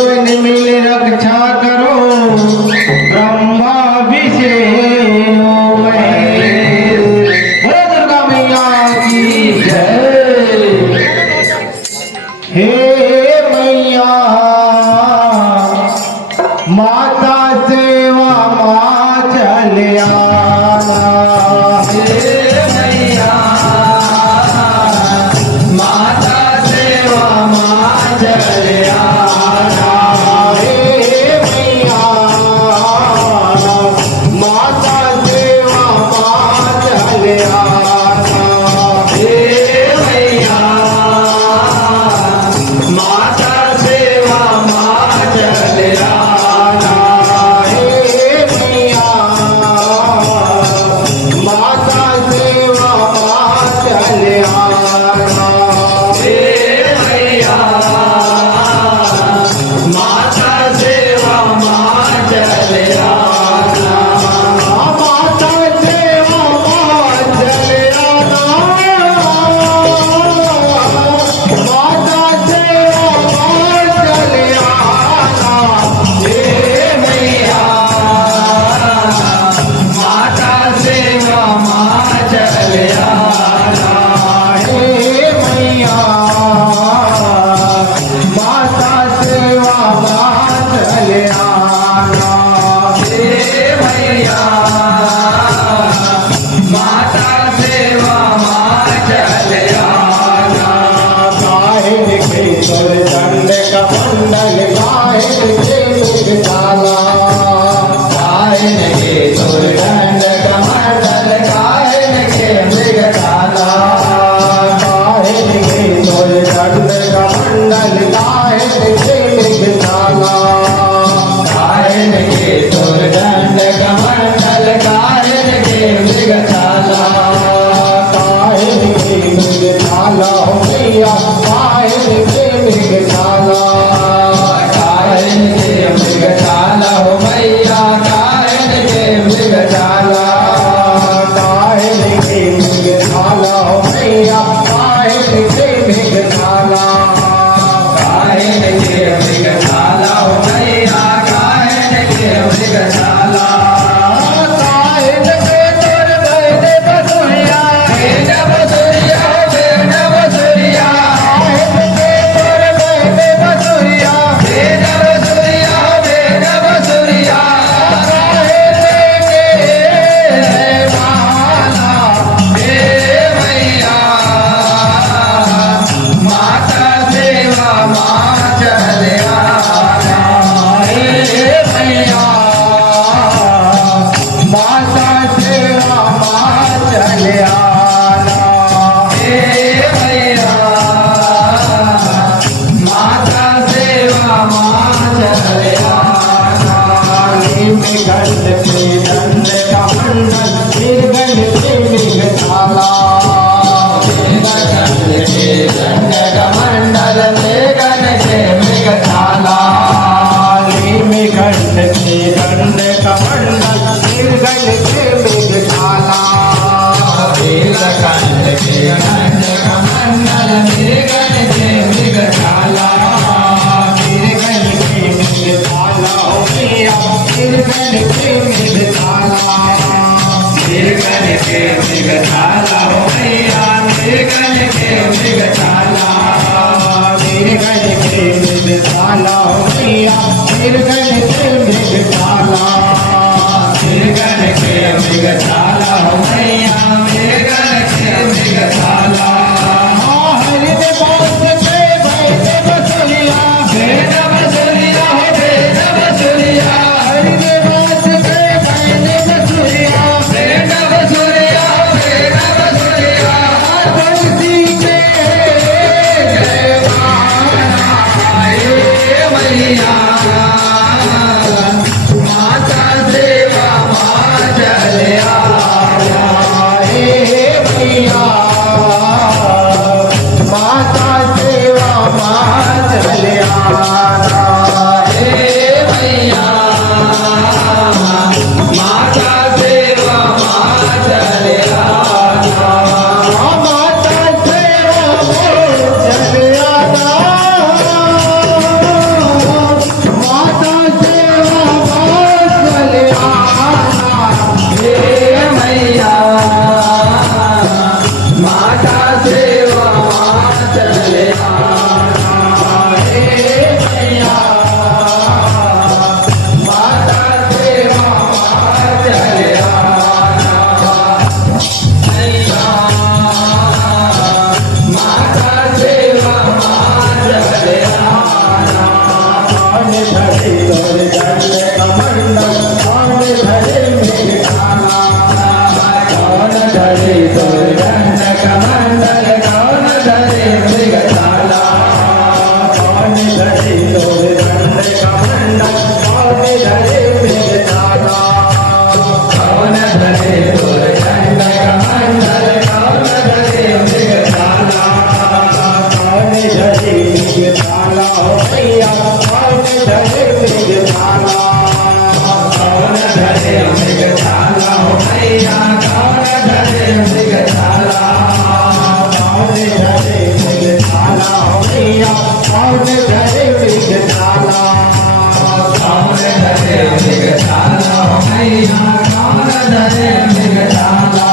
देवन मिल रक्षा करो ब्रह्मा विष्णु महेश। बोलो दुर्गा मैया की जय। हे मैया माता सेवा माँ चल आना। हे मैया माता सेवा माँ चल आना। हे मैया माता सेवा माँ चल आना। हे मैया माता सेवा माँ चल आना। हे मैया माता सेवा माँ चल आना। हे मैया माता सेवा माँ चल आना। माता सेवा माँ चल आना। माता सेवा माँ चल आना। हे मैया माता सेवा माँ चल आना। हे मैया माता सेवा माँ चल आना। हे मैया माता सेवा माँ चल आना। काहिन के तोर दंड कमंडल काहिन के मृगशाला। काहिन के तोर दंड कमंडल काहिन के मृगशाला। काहिन के तोर दंड कमंडल काहिन के मृगशाला। काहिन के तोर दंड कमंडल काहिन के मृगशाला। काहिन के मृगशाला हो मैया काहिन के मृगशाला। काहिन के मृगशाला हो मैया काहिन के मृगशाला। काहिन के मृगशाला हो मैया काहिन के मृगशाला। काहिन के मृगशाला हो मैया काहिन के मृगशाला। काहिन के तोर बैठ बसुरिया बैठ बसुरिया बैठ बसुरिया। काहिन के तोर बैठ बसुरिया बैठ बसुरिया बैठ बसुरिया। काहिन के माला हे मैया माता सेवा माँ चल आना। हे मैया माता सेवा माँ चल आना। हे मैया माता सेवा माँ चल आना। नीम गंध के दंड कमंडल निर्गण के मृगशाला। निर्गण के दंड कमंडल निर्गण के मृगशाला। नीम गंध के दंड कमंडल निर्गण के मृगशाला। नीलकंठ के दंड कमंडल निर्गण के मृगशाला। निर्गण के मृगशाला हो मैया निर्गण के मृगशाला। निर्गण के मृगशाला हो मैया निर्गण के मृगशाला। निर्गण के मृगशाला हो मैया निर्गण के मृगशाला। निर्गण के मृगशाला हो मैया निर्गण के मृगशाला। हरि बास के बैठ बसुरिया बैठ बसुरिया बैठ बसुरिया। हरि बास के बैठ बसुरिया बैठ बसुरिया बैठ बसुरिया। तुलसी के जयमाला। हे मैया माता सेवा माँ चल आना। हे मैया धरे तोर दंड कमंडल कौन धरे मृगशाला कौन धरे तोर दंड कमंडल कौन धरे मृगशाला कौन धरे मृगशाला हो भैया कौन धरे मृगशाला कौन धरे मृगशाला हो भैया कौन धरे मृगशाला कौन धरे मृगशाला हो भैया कौन धरे मृगशाला कौन धरे मृगशाला हो भैया कौन धरे मृगशाला